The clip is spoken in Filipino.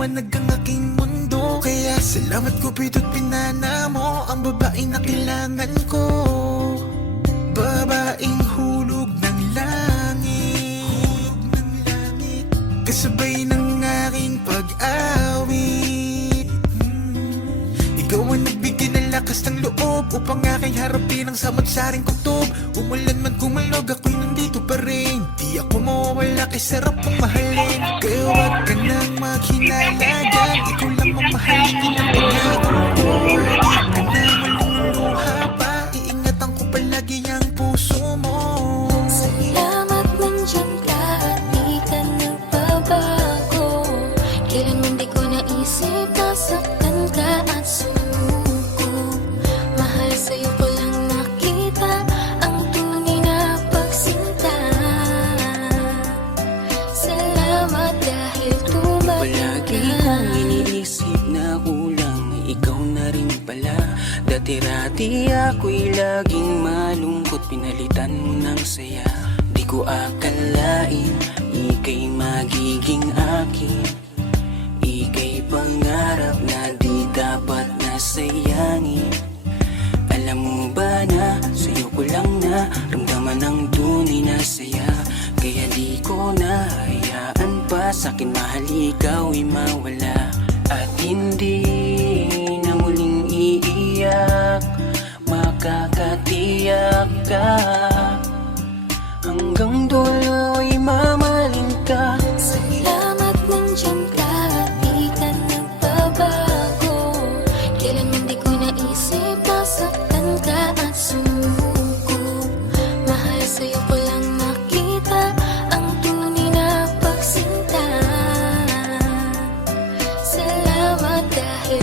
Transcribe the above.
maliwanag ang aking mundo. Kaya salamat Cupido't pinana mo ang babae na kailangan ko. Babaeng hulog ng langit, kasabay ng aking pag-awit. Ikaw ang nagbigay ng lakas ng loob upang aking harapin ang samot-saring kutob. Umulan man kumalog, ako'y nandito pa rin. Di ako mawawala kay sarap ang mahalin. Kaya wag ka nang maghinala dyan, ikaw lang mamahalin ang pangako ko. Di ka na maluluha pa, iingatan ko palagi ang puso mo. Salamat nandiyan ka at di ka nagbabago. Kailanman di ko naisip nasaktan ka at sumuko. Mahal sa'yo ko lang nakita ang tunay na pagsinta. Salamat dahil tumawag Palagi kong iniisip na kulang ikaw na rin pala. Dati-rati ako'y laging malungkot, pinalitan mo ng saya. Di ko akalain ika'y magiging akin. Ika'y pangarap na di dapat nasayangin. Alam mo ba na sa'yo ko lang na ramdaman ang tunay na saya. Kaya di ko na hayaan pa sa'kin mahal ikaw'y mawala. At hindi na muling iiyak, makakatiyak ka. Hanggang dulo'y mamahalin ka. Salamat nandiyan ka at di ka nagbabago. Kailanman di ko naisip nasaktan ka at sumuko. Mahal sa'yo ko lang nakita ang tunay na pagsinta. Salamat dahil